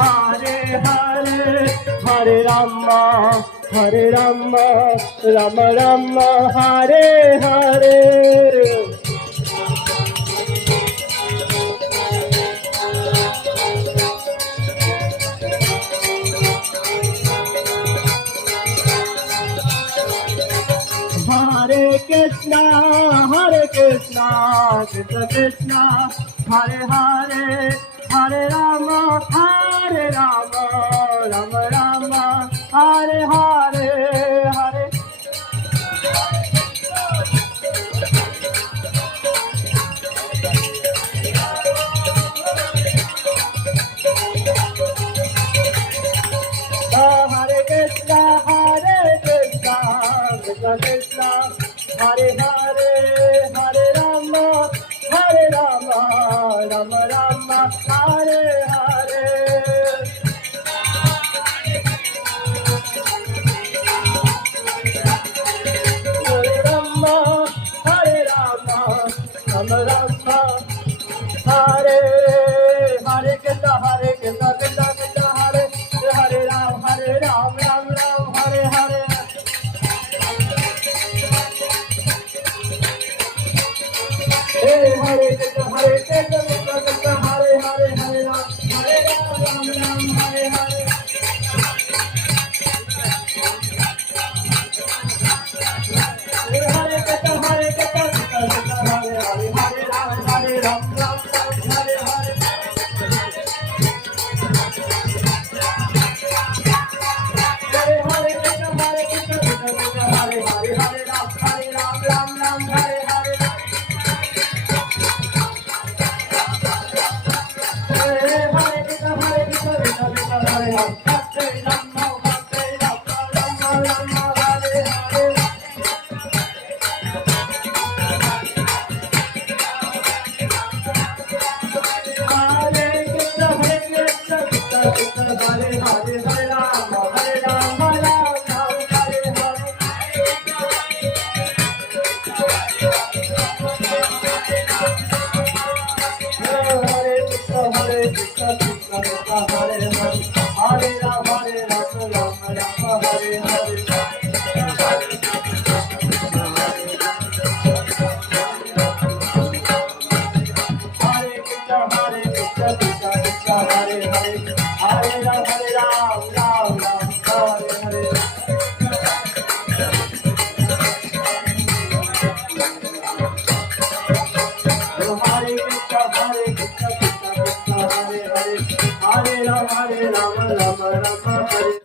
Hare Hare Hare Rama Hare Rama Rama Rama Hare Hare Hare Krishna Krishna Krishna Hare Hare Hare Rama Rama Rama Hare Hare Hare Hare Krishna Krishna Krishna Hare Hare Hare Rama Rama Rama Hare Hare Hare Rama Rama Rama Hare Hare Krishna Krishna Krishna Hare Hare Ram Ram Ram Hare Hare Hare Krishna Krishna Krishna Hare Hare Hare Ram Ram Ram Hare Hare Hare Krishna Krishna Krishna Hare Hare Hare Ram Ram Ram Hare Hare Hare Krishna Krishna Krishna Hare Hare Hare Ram Ram Ram Hare Hare Hare Rama Rama Rama Hare